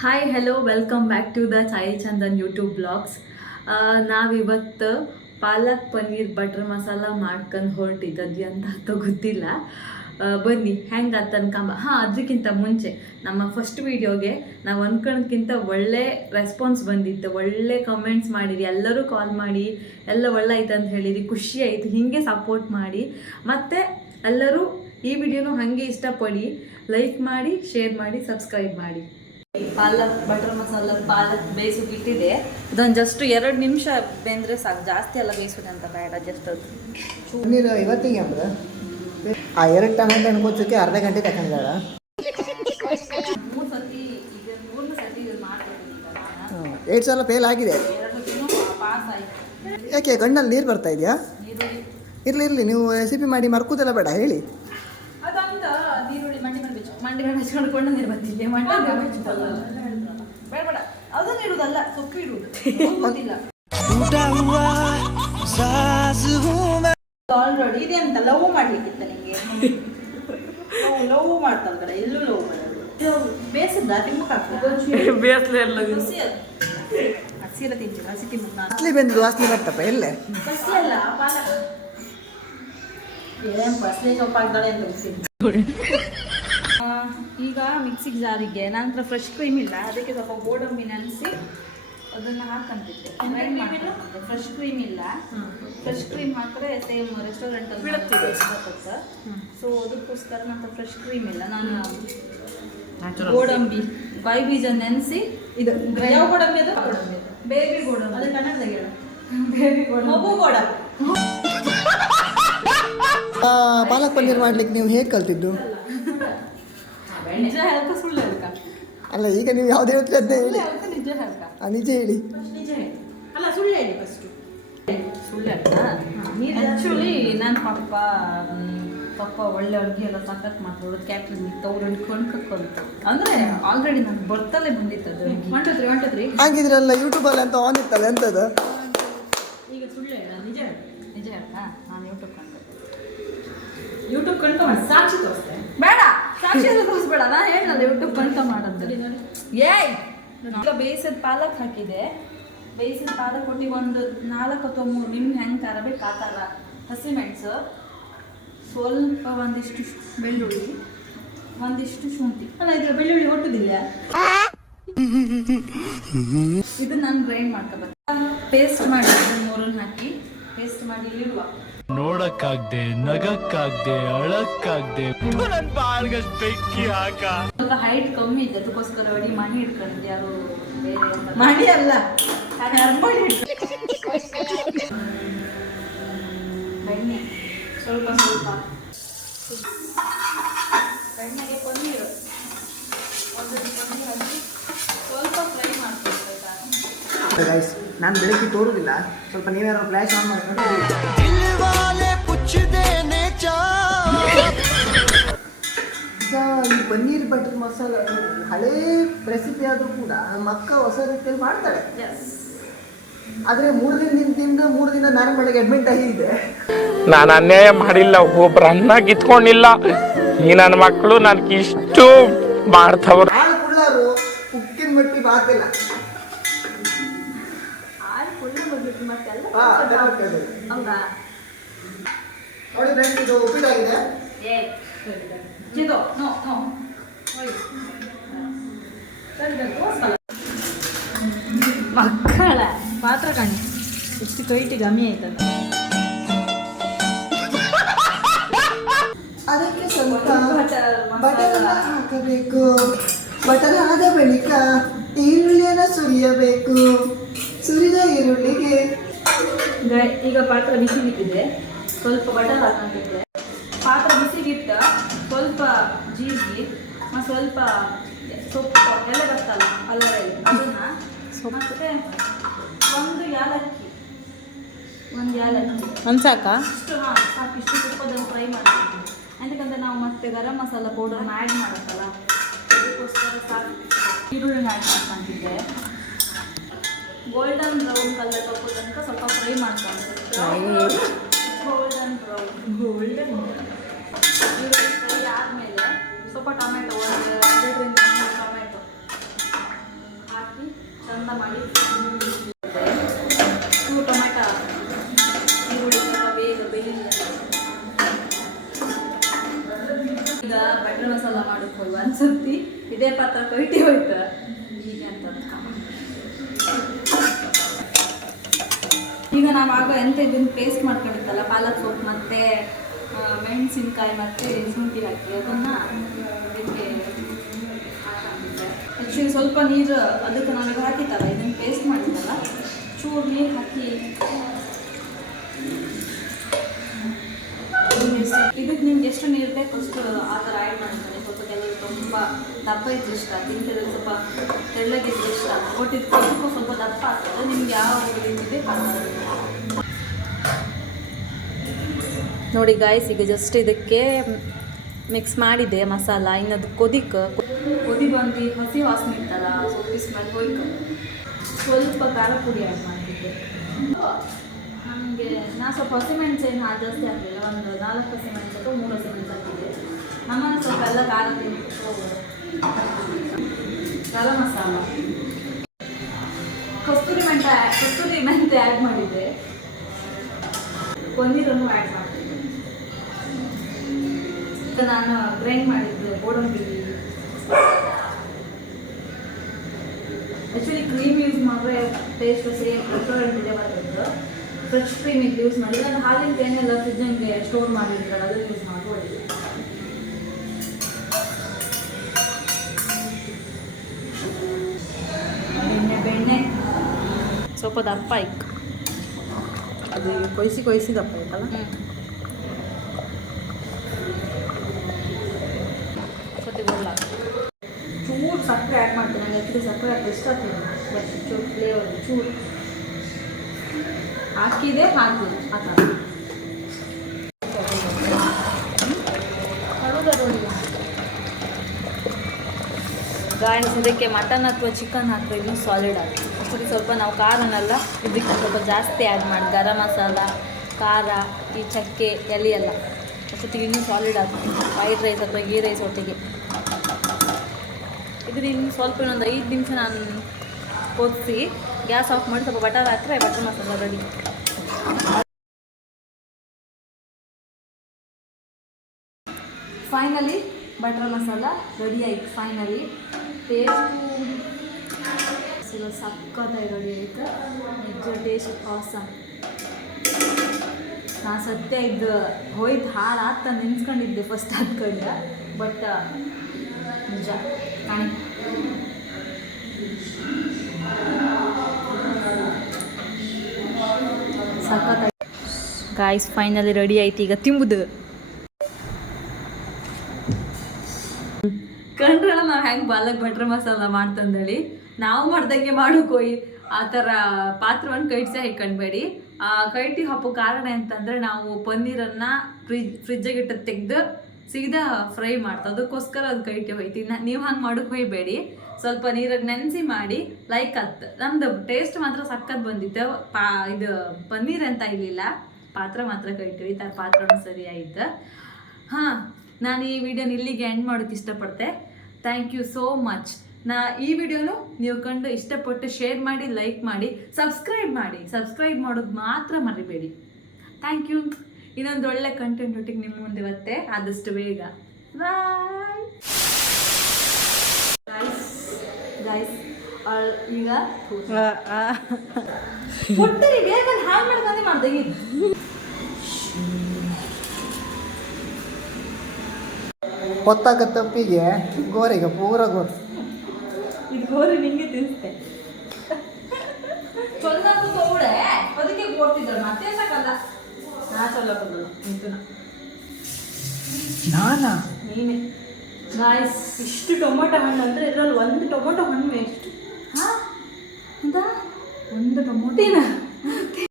Hi hello welcome back to the Sai Chandan YouTube blogs. ನಾವಿವತ್ತು palak paneer butter masala ಮಾಡ್ಕೊಂಡು ಹೊರಟಿದ್ದದ್ವಿ ಅಂತ ಗೊತ್ತಿಲ್ಲ. ಬನ್ನಿ ಹೆಂಗೆ ಅನ್ಕಂಬ. ಅದಕ್ಕಿಂತ ಮುಂಚೆ ನಮ್ಮ ಫಸ್ಟ್ ವೀಡಿಯೋಗೆ ನಾವು ಅಂದ್ಕೊಂಡ್ಕಿಂತ ಒಳ್ಳೆ ರೆಸ್ಪಾನ್ಸ್ ಬಂದಿತ್ತು, ಒಳ್ಳೆ ಕಮೆಂಟ್ಸ್ ಮಾಡಿರಿ, ಎಲ್ಲರೂ ಕಾಲ್ ಮಾಡಿ ಎಲ್ಲ ಒಳ್ಳೆ ಆಯ್ತು ಅಂತ ಹೇಳಿರಿ. ಖುಷಿ ಆಯಿತು. ಹೀಗೆ ಸಪೋರ್ಟ್ ಮಾಡಿ ಮತ್ತು ಎಲ್ಲರೂ ಈ ವಿಡಿಯೋನು ಹಾಗೆ ಇಷ್ಟಪಡಿ, ಲೈಕ್ ಮಾಡಿ, ಶೇರ್ ಮಾಡಿ, ಸಬ್ಸ್ಕ್ರೈಬ್ ಮಾಡಿ. ಪಾಲಕ್ ಬಟರ್ ಮಸಾಲ ಪಾಲಕ್ ಬೇಯಿಸೋಕೆ ಇಟ್ಟಿದೆ. ಇದೊಂದು ಜಸ್ಟ್ 2 ನಿಮಿಷ ಬೆಂದರೆ ಸಾಕು, ಜಾಸ್ತಿ ಎಲ್ಲ ಬೇಯಿಸೋದು ಅಂತ ಬೇಡ. ಜಸ್ಟ್ ಅದು ನೀರು ಇವತ್ತಿಗೆ ಅಂದ್ರೆ ಆ 2 ಟೊಮೆಟೊ ಅನ್ಕೋಚಕ್ಕೆ ಅರ್ಧ ಗಂಟೆ ತಗೊಂಡಾಳ. 3 ಸತಿ ಈಗ 3 ಸತಿ ಮಾಡ್ತೀನಿ. 8 ಸಲ ಫೇಲ್ ಆಗಿದೆ. 2 ಪಾಸ್ ಆಯ್ತು. ಯಾಕೆ ಕಣ್ಣಲ್ಲಿ ನೀರು ಬರ್ತಾ ಇದೆಯಾ? ಇರಲಿ ನೀವು ರೆಸಿಪಿ ಮಾಡಿ ಮರ್ಕೋದೆಲ್ಲ ಬೇಡ ಹೇಳಿ. ಅದಂತ ನೀರುಳ್ಳಿ ಮಂಡಿ ಹಚ್ಕೊಂಡು ನೀರು ಬರ್ತಿದ್ದೆ ಬೇಡ ಬೇಡ ಅದನ್ನ ಇಡುವುದಲ್ಲ, ಸೊಪ್ಪು ಇಡುವುದು ಗೊತ್ತಿಲ್ಲ. ಆಲ್ರೆಡಿ ಇದೆ ಅಂತ ಲವ್ ಮಾಡ್ಲಿಕ್ಕಿತ್ತ ನಿಂಗೆ. ಲವ್ ಮಾಡ್ತಾರ ಎಲ್ಲೂ ಲವ್ ಮಾಡೋದು ಬೇಸದ ತಿಮ್ಮಕ್ಕಾಗ್ತದೆ. ಬೇಸಲೆ ಎಲ್ಲ ಹಸಿರ ತಿಂತೀವಿ, ಹಸಿ ತಿಮ್ಮ ಅಸ್ಲಿ ಬೆಂದು ವಾಸನೆ ಬರ್ತಪ್ಪ ಎಲ್ಲೇ ಬಸ್ಸಿ ಅಲ್ಲ ಪಾಲಕ್ ಏನು ಬಸ್ಲೆ ಸೊಪ್ಪು ಹಾಕ್ತಾಳೆ ಅಂತ ಗೊತ್ತಿಲ್ಲ. ಈಗ ಮಿಕ್ಸಿಗೆ ಜಾರಿಗೆ ನಂತರ ಫ್ರೆಶ್ ಕ್ರೀಮ್ ಇಲ್ಲ, ಅದಕ್ಕೆ ಸ್ವಲ್ಪ ಗೋಡಂಬಿ ನೆನೆಸಿ ಅದನ್ನು ಹಾಕಂತಿದ್ದೆ. ಫ್ರೆಶ್ ಕ್ರೀಮ್ ಇಲ್ಲ, ಫ್ರೆಶ್ ಕ್ರೀಮ್ ಹಾಕಿದ್ರೆ ಸೇಮ್ ರೆಸ್ಟೋರೆಂಟಲ್ಲಿ ಬೀಳುತ್ತಿದೆ. ಸೊ ಅದಕ್ಕೋಸ್ಕರ ನಂತರ ಫ್ರೆಶ್ ಕ್ರೀಮ್ ಇಲ್ಲ, ನಾನು ಗೋಡಂಬಿ ಬಾಯಿ ಬೀಜ ನೆನೆಸಿ ಇದು ಯಾವ ಗೋಡಂಬಿ ಅದು ಬೇಬಿ ಗೋಡಂಬಿ, ಅದು ಕನ್ನಡದಾಗ ಹೇಳು ಬೇಬಿ ಗೋಡಂಬಿ, ಮಗು ಗೋಡಂಬಿ. ಪಾಲಕ್ ಪನ್ನೀರ್ ಮಾಡ್ಲಿಕ್ಕೆ ನೀವು ಹೇಗೆ ಕಲ್ತಿದ್ದು? ನಿಜ ಹೇಳ್ಕ ಸುಳ್ಳು ಹೇಳ್ಕ? ಅಲ್ಲ ಈಗ ನೀವು ಯಾವ್ದು ಹೇಳ್ತೀರಿ ಅದನ್ನ ಹೇಳಿ. ನಿಜ ಹೇಳ್ಕ? ನಿಜ ಹೇಳಿ. ನಿಜ ಹೇಳಿ ಅಲ್ಲ ಸುಳ್ಳು ಹೇಳಿ ಫಸ್ಟು. ಸುಳ್ಳು ಹೇಳ್ಕ? ಆ್ಯಕ್ಚುಲಿ ನನ್ನ ಪಪ್ಪ ಒಳ್ಳೆ ಅಡುಗೆ ಎಲ್ಲ ಸಖತ್ ಮಾಡ್ತಾರೆ. ಕ್ಯಾಟ್ರಿಂಗ್ ತೌರನ್ನು ಕಣ್ಕಂತ ಅಂದರೆ ಆಲ್ರೆಡಿ ನಾನು ಬರ್ತಲ್ಲೇ ಬಂದಿತ್ತು ಅದು. ಹೊಂಟದ್ರಿ ಹಾಗಿದ್ರಲ್ಲ ಯೂಟ್ಯೂಬಲ್ಲಿ ಅಂತ ಆನ್ ಇತ್ತಲ್ಲ ಎಂಥದ್ದು? ಈಗ ಸುಳ್ಳು ಹೇಳ? ನಿಜ ಹೇಳ? ನಿಜ ಹೇಳ್ಕ? ನಾನು ಯೂಟ್ಯೂಬ್ ಕಣ್ಕ ಸಾಕ್ಷಿ ತೋರಿಸ್ತೆ ಬೇಡ, ಸಾಕ್ಷಿ ತೋರಿಸ್ಬೇಡ, ನಾನು ಹೇಳಲ್ಲ ಯೂಟ್ಯೂಬ್ ಕಣ್ಕ ಮಾಡೋದು. ಏಯ್ ಈಗ ಬೇಯಿಸಿದ ಪಾಲಕ್ ಹಾಕಿದೆ. ಬೇಯಿಸಿದ ಪಾಲಕ್ ಒಟ್ಟಿಗೆ ಒಂದು 4 ಅಥವಾ 3 ನಿಮ್ಗೆ ಹೆಂಗೆ ಖಾರ ಬೇಕು ಆ ಥರ ಹಸಿಮೆಣಸು, ಸ್ವಲ್ಪ ಒಂದಿಷ್ಟು ಬೆಳ್ಳುಳ್ಳಿ, ಒಂದಿಷ್ಟು ಶುಂಠಿ. ಅಲ್ಲ ಇದು ಬೆಳ್ಳುಳ್ಳಿ ಹೊಟ್ಟುದಿಲ್ಲ, ಇದು ನಾನು ಗ್ರೈಂಡ್ ಮಾಡ್ಕೋಬೇಕು. ಪೇಸ್ಟ್ ಮಾಡಿ 3 ಹಾಕಿ ಪೇಸ್ಟ್ ಮಾಡಿ ಇಡುವ. ನೋಡಕ್ಕಾಗ್ದೆ, ನಗಕ್ಕಾಗ್ದೆ, ಅಳಕ್ಕಾಗ್ದೆ, ನನ್ ಬಾಳ್ಗಷ್ಟು ಬೆಂಕಿ ಹಾಕ. ಸ್ವಲ್ಪ ಹೈಟ್ ಕಮ್ಮಿ ಇದೆ, ಅದಕ್ಕೋಸ್ಕರ ಅಡಿ ಮಣಿ ಇಟ್ಕೊಂಡಿದ್ದೆ. ಯಾರು ಬೇರೆ ಮಣಿ ಅಲ್ಲ, ಬೆಣ್ಣೆ ಸ್ವಲ್ಪ ಸ್ವಲ್ಪ ಬೆಣ್ಣೆಗೆ ಪನ್ನೀರು ಹಾಕಿ ಸ್ವಲ್ಪ ಫ್ರೈ ಮಾಡ್ಕೊಳ್ಬೇಕಾ. ನಾನು ಬೆಳಗ್ಗೆ ತೋರುದಿಲ್ಲ, ಸ್ವಲ್ಪ ನೀವೇನೋ ಫ್ಲ್ಯಾಶ್ ಆನ್ ಮಾಡ್ಕೊಂಡು ಈ ಪನ್ನೀರ್ ಬಟರ್ ಮಸಾಲ ಹಳೇ ರೆಸಿಪಿ ಆದರೂ ಕೂಡ ನಮ್ಮ ಅಕ್ಕ ಹೊಸ ರೀತಿಯಲ್ಲಿ ಮಾಡ್ತಾಳೆ. ಆದರೆ 3 ದಿನ ತಿಂದು 3 ದಿನ ನಾನು ಬೆಳಗ್ಗೆ ಅಡ್ಮಿಟ್ ಆಗಿದೆ. ನಾನು ಅನ್ಯಾಯ ಮಾಡಿಲ್ಲ, ಒಬ್ರು ಅನ್ನ ಕಿತ್ಕೊಂಡಿಲ್ಲ. ಈ ನನ್ನ ಮಕ್ಕಳು ನನ್ಗೆ ಇಷ್ಟು ಮಾಡ್ತವ್ರು. ಕುಳ್ಳಾರು ಉಕ್ಕಿನ ಮಟ್ಟಿ ಬಾತಿಲ್ಲ. ನೋಡಿ ಫ್ರೆಂಡ್, ಇದು ಉಪ್ಪಿಟ್ಟಾಗಿದೆ. ಮಕ್ಕಳ ಪಾತ್ರ ಕಾಣಿ ಎಷ್ಟು ಕೈಟಿ ಗಮ್ಮಿ ಆಯ್ತದ. ಅದಕ್ಕೆ ಸ್ವಲ್ಪ ಬಟರ್ ಹಾಕಬೇಕು. ಬಟರ್ ಆದ ಬಳಿಕ ಈರುಳ್ಳಿಯನ್ನು ಸುರಿಯಬೇಕು. ಸುರಿದ ಈರುಳ್ಳಿಗೆ ಈಗ ಪಾತ್ರ ಬಿಸಿಗಿಟ್ಟಿದೆ, ಸ್ವಲ್ಪ ಬಟರ್ ಹಾಕಿದ್ದೆ. ಪಾತ್ರ ಬಿಸಿಗಿಟ್ಟ ಸ್ವಲ್ಪ ಜೀರಿಗೆ, ಸ್ವಲ್ಪ ಸೊಪ್ಪು ಎಲ್ಲ ಬರ್ತಲ್ಲ ಅಲ್ಲರಲ್ಲಿ ಅದನ್ನ, ಮತ್ತೆ ಒಂದು ಯಾಲಕ್ಕಿ ಒಂದು ಸಾಕ ಇಷ್ಟು. ಸಾಕು, ಇಷ್ಟು ತುಪ್ಪದಲ್ಲಿ ಫ್ರೈ ಮಾಡ್ತೀವಿ. ಯಾಕಂದರೆ ನಾವು ಮತ್ತೆ ಗರಂ ಮಸಾಲ ಪೌಡರ್ನ ಆ್ಯಡ್ ಮಾಡುತ್ತಲ್ಲ, ಅದಕ್ಕೋಸ್ಕರ ಸಾಕು. ಈರುಳ್ಳಿನ ಆ್ಯಡ್ ಮಾಡ್ಕೊಂಡಿದ್ದೆ. ಗೋಲ್ಡನ್ ಬ್ರೌನ್ ಕಲರ್ ತಪ್ಪೋ ತನಕ ಸ್ವಲ್ಪ ಫ್ರೈ ಮಾಡ್ಕೊಂಡು ಗೋಲ್ಡನ್ ಈರುಳ್ಳಿ ಫ್ರೈ ಆದಮೇಲೆ ಸ್ವಲ್ಪ ಟೊಮೆಟೊ, 1 2 ಟೊಮೆಟೊ ಚಂದ ಮಾಡಿ ಚೂರು ಟೊಮೆಟೊ ಈರುಳ್ಳಿ ಸ್ವಲ್ಪ ಬೇಗ ಬೇಯಿಲ್ಲ. ಈಗ ಬಟರ್ ಮಸಾಲ ಮಾಡೋಕೆ ಹೋಗುವ ಅನ್ಸತ್ತಿ ಇದೇ ಪಾತ್ರ ಕೈಟಿ ಹೋಯ್ತು ಈಗ ಅಂತ ಈಗ ನಾವು ಆಗ ಎಂತ ಇದನ್ನು ಪೇಸ್ಟ್ ಮಾಡ್ಕೊಂಡಿತ್ತಲ್ಲ ಪಾಲಕ್ ಸೊಪ್ಪು ಮತ್ತು ಮೆಣಸಿನ್ಕಾಯಿ ಮತ್ತು ಶುಂಠಿ ಹಾಕಿ ಅದನ್ನು ಇದಕ್ಕೆ ಹಾಕೊಂಡಿದ್ದೆ. ಆ್ಯಕ್ಚುಲಿ ಸ್ವಲ್ಪ ನೀರು ಅದಕ್ಕೆ ನಾವೀಗ ಹಾಕಿತ್ತಲ್ಲ ಇದನ್ನು ಪೇಸ್ಟ್ ಮಾಡಿದ್ದಲ್ಲ ಚೂರು ನೀರು ಹಾಕಿ ಇದಕ್ಕೆ ನಿಮ್ಗೆ ಎಷ್ಟು ನೀರು ಬೇಕು ಅಷ್ಟು ಆ ಥರ ಆ್ಯಡ್ ಮಾಡಿದ್ದಾರೆ. ಸ್ವಲ್ಪ ಕೆಲವರು ತುಂಬ ದಪ್ಪ ಇದ್ರೆ ಇಷ್ಟ, ತಿಂತಿದ್ರೆ ಸ್ವಲ್ಪ ತೆಳ್ಳಗಿದ್ರೆ ಇಷ್ಟ, ಕೊಟ್ಟಿದ್ದು ಸ್ವಲ್ಪ ದಪ್ಪ ಆಗ್ತದೆ. ನಿಮ್ಗೆ ಯಾವ ರೀತಿ ಬೇಕು ನೋಡಿ ಗಾಯ್ಸ್. ಈಗ ಜಸ್ಟ್ ಇದಕ್ಕೆ ಮಿಕ್ಸ್ ಮಾಡಿದೆ ಮಸಾಲ. ಇನ್ನದು ಕೊದಿ ಬಂದು ಹಸಿ ವಾಸನೆ ಇತ್ತಲ್ಲ ಸ್ವಲ್ಪ ಸ್ಮೆಲ್ ಹೋಯ್ತು. ಸ್ವಲ್ಪ ಖಾರ ಪುಡಿ ಆ್ಯಡ್ ಮಾಡಿದ್ದೆ. ನಮಗೆ ನಾ ಸ್ವಲ್ಪ ಹಸಿಮೆಣಸೇನು ಜಾಸ್ತಿ ಹಾಕಲಿಲ್ಲ, ಒಂದು 4 ಹಸಿಮೆಣಸು ಅಥವಾ 3 ಹಸಿಮೆಣಸು ಹಾಕಿದ್ದೆ. ನಮ್ಮನ್ನು ಸ್ವಲ್ಪ ಎಲ್ಲ ಖಾರ ತಿಂದು ಗರಂ ಮಸಾಲ, ಕಸ್ತೂರಿ ಮೆಂತೆ ಆ್ಯಡ್ ಮಾಡಿದ್ದೆ. ಪನ್ನೀರನ್ನು ಆ್ಯಡ್ ಮಾಡ್ತಿದ್ದೆ. ಈಗ ನಾನು ಗ್ರೈಂಡ್ ಮಾಡಿದ್ದೆ ಗೋಡಂಬಿ. ಆ್ಯಕ್ಚುಲಿ ಕ್ರೀಮ್ ಯೂಸ್ ಮಾಡಿದ್ರೆ ಟೇಸ್ಟ್ ಸೇಮ್ ರೆಸ್ಟೋರೆಂಟ್ ಇದೆ ಬರ್ತದ್ದು. ಫ್ರೆಶ್ ಕ್ರೀಮ್ ಇದು ಯೂಸ್ ಮಾಡಿ. ನಾನು ಹಾಲಿನ ಏನೆಲ್ಲ ಫ್ರಿಜ್ಜಂಗೆ ಸ್ಟೋರ್ ಮಾಡಿರ್ತಾರೆ ಅದನ್ನು ಯೂಸ್ ಮಾಡ್ಬೋದು. ಬೆಣ್ಣೆ ಸ್ವಲ್ಪ ದಪ್ಪ ಇಕ್ ಅದು ಕೊಯ್ಸಿ ದಪ್ಪ ಆಯ್ತಲ್ಲ. ಸತಿಗೊಳ್ಳ ಚೂರು ಸಕ್ಕರೆ ಆ್ಯಡ್ ಮಾಡ್ತೀನಿ. ನನಗೆ ಆ್ಯಕ್ಚುಲಿ ಸಕ್ಕರೆ ಹಾಕಿ ಇಷ್ಟ ಆಗ್ತದೆ, ಬಟ್ ಚೂರು ಫ್ಲೇವರ್ ಚೂರು ಹಾಕಿದೆ ಹಾಕಿದೆ ಆ ಥರ. ಗಾಯಸ್ ಇದಕ್ಕೆ ಮಟನ್ ಅಥವಾ ಚಿಕನ್ ಹಾಕಿದ್ರೆ ಇನ್ನೂ ಸಾಲಿಡ್ ಆಗ್ತದೆ. ಆ್ಯಕ್ಚುಲಿ ಸ್ವಲ್ಪ ನಾವು ಖಾರನೆಲ್ಲ ಇದಕ್ಕೆ ಸ್ವಲ್ಪ ಜಾಸ್ತಿ ಆ್ಯಡ್ ಮಾಡಿ ಗರಂ ಮಸಾಲ, ಖಾರ, ಈ ಚಕ್ಕೆ ಎಲೆ ಎಲ್ಲ ಅಷ್ಟೊತ್ತಿಗೆ ಇನ್ನೂ ಸಾಲಿಡ್ ಆಗ್ತದೆ. ವೈಟ್ ರೈಸ್ ಅಥವಾ ಗೀ ರೈಸ್ ಒಟ್ಟಿಗೆ ಇದನ್ನ ಇನ್ನು ಸ್ವಲ್ಪ ಇನ್ನೊಂದು 5 ನಿಮಿಷ ನಾನು ಕೊದಿಸಿ ಗ್ಯಾಸ್ ಆಫ್ ಮಾಡಿ ಸ್ವಲ್ಪ ಬಟರ್ ಹಾಕಿದ್ರೆ butter masala ready. Finally butter masala ready ಆಯ್ತು. ಫೈನಲಿ ಟೇಸ್ಟು ಸಕ್ಕತ್ತಾಗಿ ರೆಡಿ ಆಯಿತು. ನಿಜ ಟೇಸ್ಟ್ ಆಸಮ್. ನಾನು ಸತ್ಯ ಇದು ಹೋಯ್ತು ಹಾಳು ಆಗ್ತಾ ನೆನ್ಸ್ಕೊಂಡಿದ್ದೆ ಫಸ್ಟ್ ಅಂದ್ಕೊಂಡೆ, ಬಟ್ ನಿಜ ಕಾಣಿ ಸಕ್ಕತ್ತಾಗಿ. ಗಾಯ್ಸ್ ಫೈನಲಿ ರೆಡಿ ಆಯ್ತು. ಈಗ ತಿಂಬುದು ಕಂಡ್ರಲ್ಲ ನಾವು ಹೆಂಗೆ ಪಾಲಕ್ ಬಟರ್ ಮಸಾಲ ಮಾಡ್ತಂದೇಳಿ. ನಾವು ಮಾಡ್ದಂಗೆ ಮಾಡೋಕೋಯಿ ಆ ಥರ ಪಾತ್ರವನ್ನು ಕೈಟ್ಸೇ ಹಾಕೊಂಡ್ಬೇಡಿ. ಕೈಟಿ ಹಾಕೋ ಕಾರಣ ಅಂತಂದರೆ ನಾವು ಪನ್ನೀರನ್ನು ಫ್ರಿಜ್ಜಾಗಿ ಇಟ್ಟು ತೆಗೆದು ಸೀದಾ ಫ್ರೈ ಮಾಡ್ತಾ ಅದಕ್ಕೋಸ್ಕರ ಅದು ಕೈಟಿ ಹೋಯ್ತು. ನೀವು ಹಂಗೆ ಮಾಡೋಕೆ ಹೋಯ್ಬೇಡಿ. ಸ್ವಲ್ಪ ನೀರಾಗಿ ನೆನೆಸಿ ಮಾಡಿ ಲೈಕ್ ಹತ್ತು. ನಮ್ಮದು ಟೇಸ್ಟ್ ಮಾತ್ರ ಸಕ್ಕತ್ ಬಂದಿತ್ತು. ಇದು ಪನ್ನೀರ್ ಅಂತ ಇರಲಿಲ್ಲ, ಪಾತ್ರ ಮಾತ್ರ ಕೈಟಿ. ಈ ಥರ ಪಾತ್ರನೂ ಸರಿ ಆಯಿತು. ಹಾಂ, ನಾನು ಈ ವಿಡಿಯೋನ ಇಲ್ಲಿಗೆ ಎಂಡ್ ಮಾಡೋಕ್ಕೆ ಇಷ್ಟಪಡ್ತೆ. Thank you so much. ಈ ವಿಡಿಯೋನು ನೀವು ಕಂಡು ಇಷ್ಟಪಟ್ಟು ಶೇರ್ ಮಾಡಿ, ಲೈಕ್ ಮಾಡಿ, ಸಬ್ಸ್ಕ್ರೈಬ್ ಮಾಡೋದು ಮಾತ್ರ ಮರಿಬೇಡಿ. Thank you. ಇನ್ನೊಂದು ಒಳ್ಳೆ ಕಂಟೆಂಟ್ ಒಟ್ಟಿಗೆ ನಿಮ್ಮ ಮುಂದೆ ಬರುತ್ತೆ ಆದಷ್ಟು ಬೇಗ. Bye guys. ಈಗ ಕೊಟ್ಟಿರಿ ಬೇಗ ಹ್ಯಾಂಗ್ ಮಾಡ್ಕೊಂಡೆ ಮಾಡ್ದೆ. ಹೊತ್ತಾಗ ತಪ್ಪಿಗೆ ಗೋರಿಗೆ ಪೂರ ಗೋರು ಇದು ಗೋರಿ ನಿಂಗೆ ತಿನ್ನಿಸ್ತೆ ಚೊಲ್ಲಕ್ಕೂ ತಗೊಳ್ಳೆ ಅದಕ್ಕೆ ಕೊಡ್ತಿದ್ರು ಮತ್ತೆ ಸಾಕಲ್ಲ. ನಾ ಚೊಲ್ಲಕ್ಕಲ್ಲ ನಿಂತು ನಾನಾ ನೀನೆ. ಗಾಯ್ಸ್ ಇಷ್ಟು ಟೊಮೊಟೊ ಹಣ್ಣು ಅಂದರೆ ಇದರಲ್ಲಿ ಒಂದು ಟೊಮೊಟೊ ಹಣ್ಣು ವೇಸ್ಟ್. ಹಾಂ ಅಂತ ಒಂದು ಟೊಮೊಟಿನ